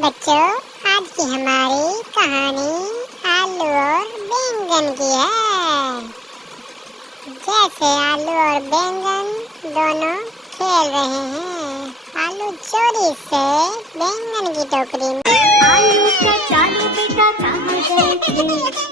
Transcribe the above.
बच्चों, आज की हमारी कहानी आलू और बैंगन की है। जैसे आलू और बैंगन दोनों खेल रहे हैं। आलू चोरी से बैंगन की टोकरी में आलू कचालू बेटा कहाँ गए थे?